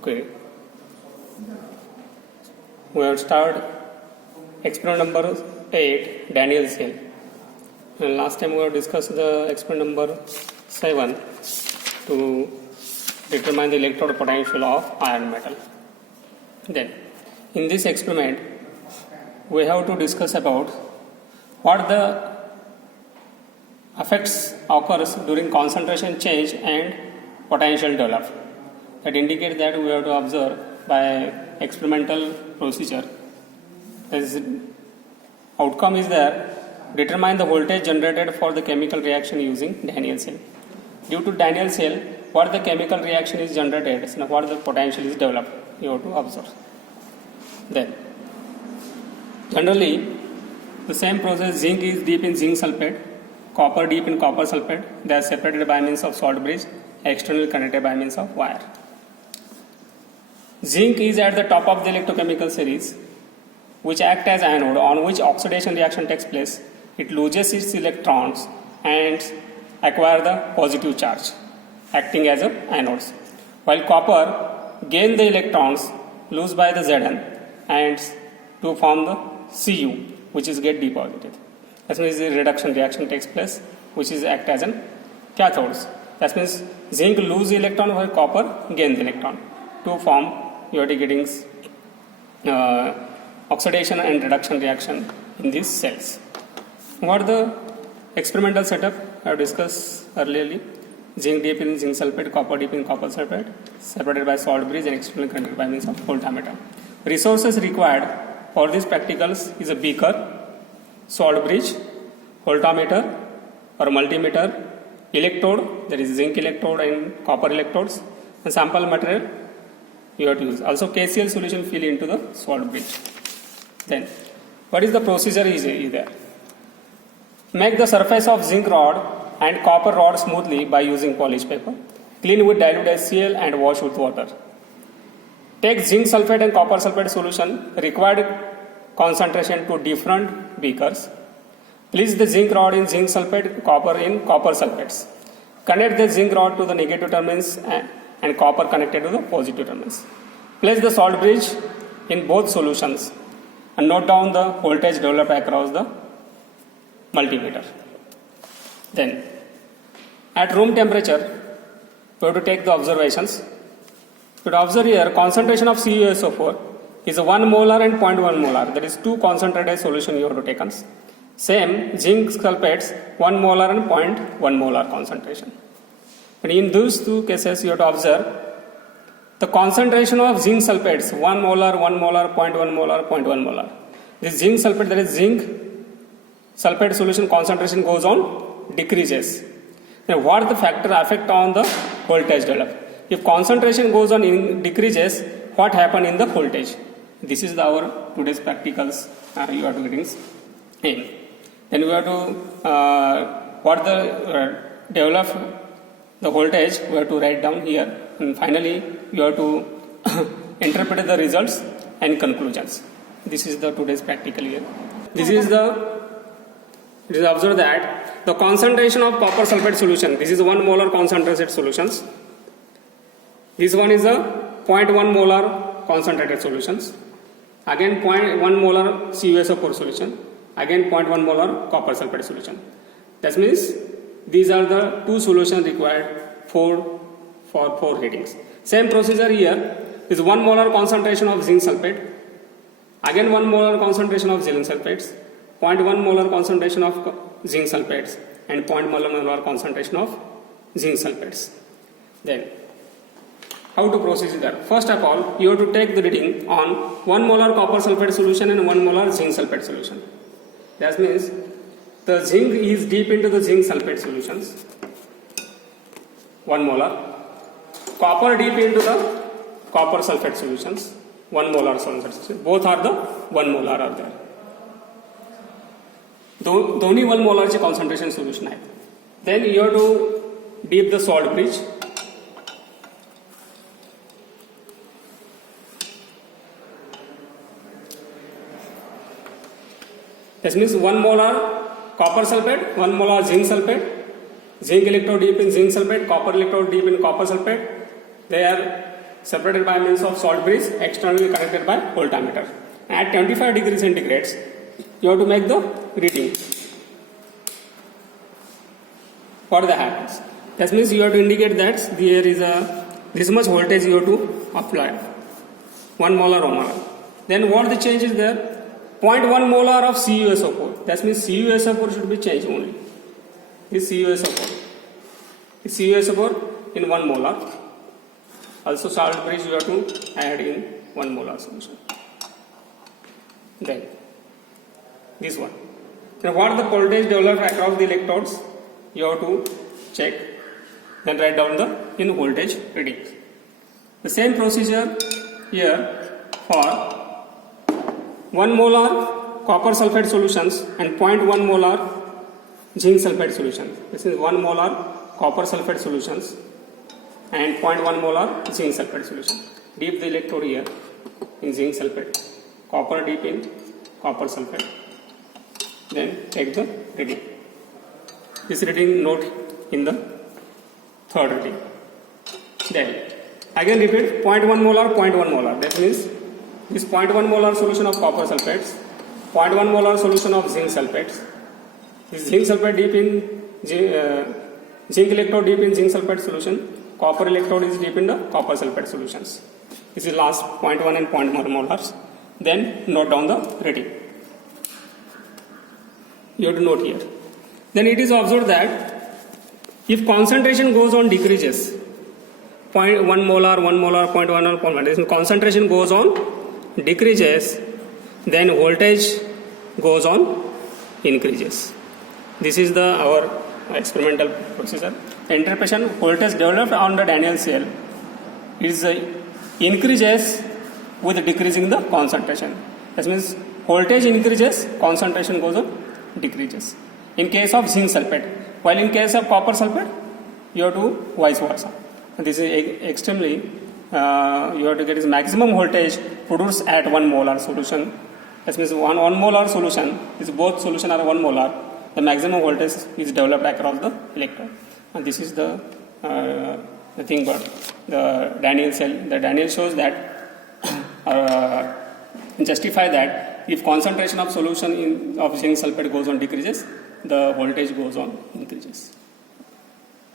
Okay, we have started experiment number 8, Daniel cell. And last time we have discussed the experiment number 7 to determine the electrode potential of iron metal. Then, in this experiment, we have to discuss about what the effects occurs during concentration change and potential develop. That indicates that we have to observe by experimental procedure. As outcome is there, determine the voltage generated for the chemical reaction using Daniel cell. Due to Daniel cell, what the chemical reaction is generated, so what the potential is developed, you have to observe. Then, generally, the same process, zinc is deep in zinc sulfate, copper deep in copper sulfate. They are separated by means of salt bridge, externally connected by means of wire. Zinc is at the top of the electrochemical series, which act as anode on which oxidation reaction takes place. It loses its electrons and acquire the positive charge, acting as a anodes. While copper gain the electrons, lose by the Zn, and to form the Cu, which is get deposited. That means the reduction reaction takes place, which is act as an cathodes. That means zinc lose the electron while copper gain the electron. To form, you are getting oxidation and reduction reaction in these cells. What the experimental setup I have discussed earlier? Zinc deep in zinc sulfate, copper deep in copper sulfate, separated by salt bridge and externally connected by means of voltmeter. Resources required for these practicals is a beaker, salt bridge, voltmeter or multimeter, electrode, there is zinc electrode and copper electrodes, and sample material you have to use. Also KCl solution fill into the salt bridge. Then, what is the procedure is there? Make the surface of zinc rod and copper rod smoothly by using polish paper. Clean with dilute HCl and wash with water. Take zinc sulfate and copper sulfate solution required concentration to different beakers. Place the zinc rod in zinc sulfate, copper in copper sulfates. Connect the zinc rod to the negative terminals and copper connected to the positive terminals. Place the salt bridge in both solutions and note down the voltage developed across the multimeter. Then, at room temperature, we have to take the observations. To observe here, concentration of CuSO4 is 1 molar and 0.1 molar. That is 2 concentrated solution you have to take. Same zinc sulfates 1 molar and 0.1 molar concentration. And in those two cases, you have to observe the concentration of zinc sulfates 1 molar, 1 molar, 0.1 molar, 0.1 molar. This zinc sulfate, that is zinc sulfate solution concentration goes on decreases. Now, what the factor affect on the voltage develop? If concentration goes on decreases, what happen in the voltage? This is our today's practicals you are doing in. Then we have to develop the voltage, we have to write down here, and finally you have to interpret the results and conclusions. This is the today's practical here. It is observed that the concentration of copper sulfate solution, this is 1 molar concentrated solutions. This one is a 0.1 molar concentrated solutions. Again 0.1 molar CuSO4 solution. Again 0.1 molar copper sulfate solution. That means these are the two solutions required for 4 readings. Same procedure here is 1 molar concentration of zinc sulfate. Again 1 molar concentration of zinc sulfates. 0.1 molar concentration of zinc sulfates and 0.1 molar concentration of zinc sulfates. Then, how to proceed there? First of all, you have to take the reading on 1 molar copper sulfate solution and 1 molar zinc sulfate solution. That means the zinc is deep into the zinc sulfate solutions, 1 molar. Copper deep into the copper sulfate solutions, 1 molar solution. Both are the 1 molar are there. दोन्ही 1 मोलारचे concentration solution आहेत. Then you have to dip the salt bridge. This means 1 molar copper sulfate, 1 molar zinc sulfate, zinc electrode deep in zinc sulfate, copper electrode deep in copper sulfate. They are separated by means of salt bridge, externally connected by voltmeter. At 25 degrees centigrade, you have to make the reading. What that happens? That means you have to indicate that there is this much voltage you have to apply. 1 molar, 1 molar. Then what the change is there? 0.1 molar of CuSO4. That means CuSO4 should be changed only. This CuSO4. This CuSO4 in 1 molar. Also salt bridge you have to add in 1 molar solution. Then this one. Now what the voltage developed across the electrodes? You have to check. Then write down the in voltage reading. The same procedure here for 1 molar copper sulfate solutions and 0.1 molar zinc sulfate solutions. This is 1 molar copper sulfate solutions and 0.1 molar zinc sulfate solution. Dip the electrode here in zinc sulfate, copper dip in copper sulfate. Then take the reading. This reading note in the third reading. Then again repeat 0.1 molar, 0.1 molar. That means this 0.1 molar solution of copper sulfates, 0.1 molar solution of zinc sulfates. This zinc sulfate deep in zinc electrode deep in zinc sulfate solution. Copper electrode is deep in the copper sulfate solutions. This is last 0.1 and 0.1 molars. Then note down the reading. You have to note here. Then it is observed that if concentration goes on decreases, 0.1 molar, 1 molar, 0.1 molar, this concentration goes on decreases, then voltage goes on increases. This is our experimental procedure. The interpretation voltage developed on the Daniell cell is increases with decreasing the concentration. That means voltage increases, concentration goes on decreases. In case of zinc sulfate, while in case of copper sulfate, you have to vice versa. This is extremely, you have to get is maximum voltage produced at 1 molar solution. That means 1 molar solution, is both solution are 1 molar, the maximum voltage is developed across the electrode. And this is the thing about the Daniell cell. The Daniell shows that, justify that if concentration of solution of zinc sulfate goes on decreases, the voltage goes on increases.